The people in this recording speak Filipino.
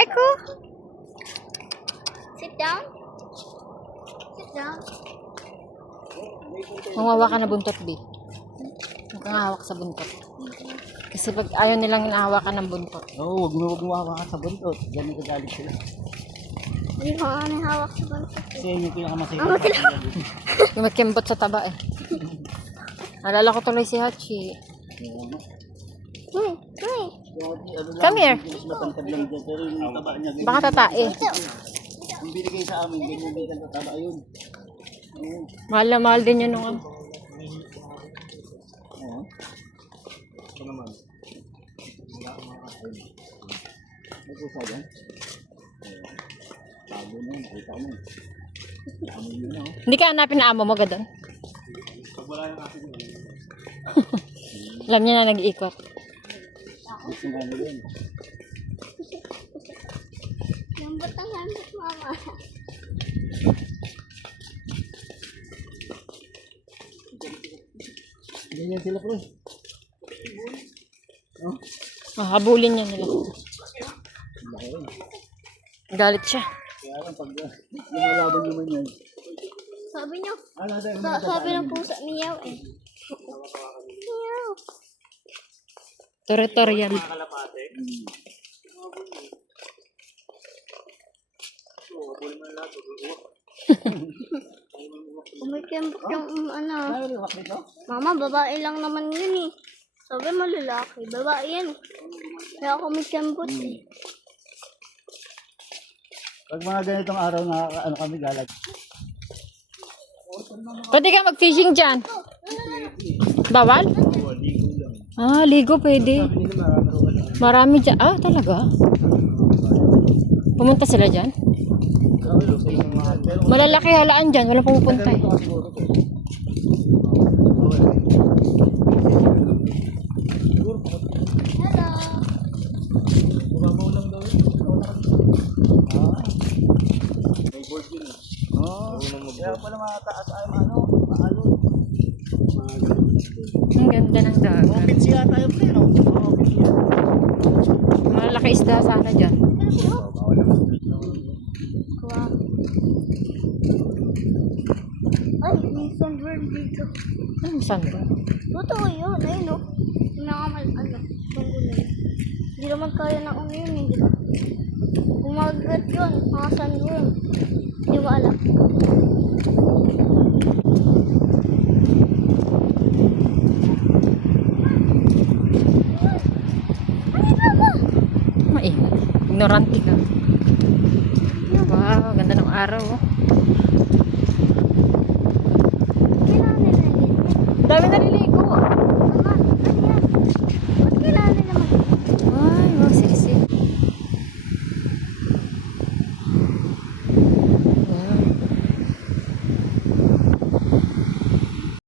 Echo. Sit down. Sit down. Mawawa ka na buntot, B. Huwag kang hawak sa buntot. Kasi pag ayaw nilang inahawakan ng buntot. Oo, huwag mo hawakan sa buntot. Diyan nagagalit sila. Hindi ko nga hawak sa bantot. Kasi yun yung pinakamasaya. Kumakembot sa taba eh. Alala ko tuloy si Hachi. Come here. Baka tatae. Yung binigay sa amin, ganyan din ang tataba yun. Mahal na mahal din yun nung ano. Oo. Ito naman. Wala akong makakain. May pusa dyan? Bago na yun, nakita ko na yun. Dami yun na, oh. Hindi ka hanapin na amo mo gadon. Pag wala yung akin yun. Alam niya na nag-iikot. Gusto nga nila yun. Lambot ang lambot, mama. Ganyan sila, bro. Oh, Habulin niya nila. laki rin. Galit siya. Kaya lang, pag lumalaban naman yan. Sabi niyo, Ano, sabi ng pusa, miyaw eh. Miyaw. Territorial. Kumikembot yung ano. Ano yung wakit dito? Mama, babae lang naman yun eh. Sabi mo lalaki, babae yan. Kaya kumikembot eh. Pag mga ganitong araw na ano kami galag. Pwede ka mag-fishing dyan. Bawal? Ah, ligo pwede. Marami dyan. Ah, talaga? Pumunta sila dyan? Malalaki halaan dyan. Walang pumupunta eh. Oh, kaya pala mataas ay ano, maalon. Ang ganda ng dagat. Pitsi yata yung pre, no? Oo, pitsi yata. Malalaki isda sana dyan. Wow. Ay, may sunburn dito. Anong sandal? Totoo yun, ayun no. Pinakamal, ano, sunburn. Hindi naman kaya na yun, hindi ba? Umagat yun, mga sunburn. Hindi mo alam. Maingat. Ignorante ka. Wow, ganda ng araw oh.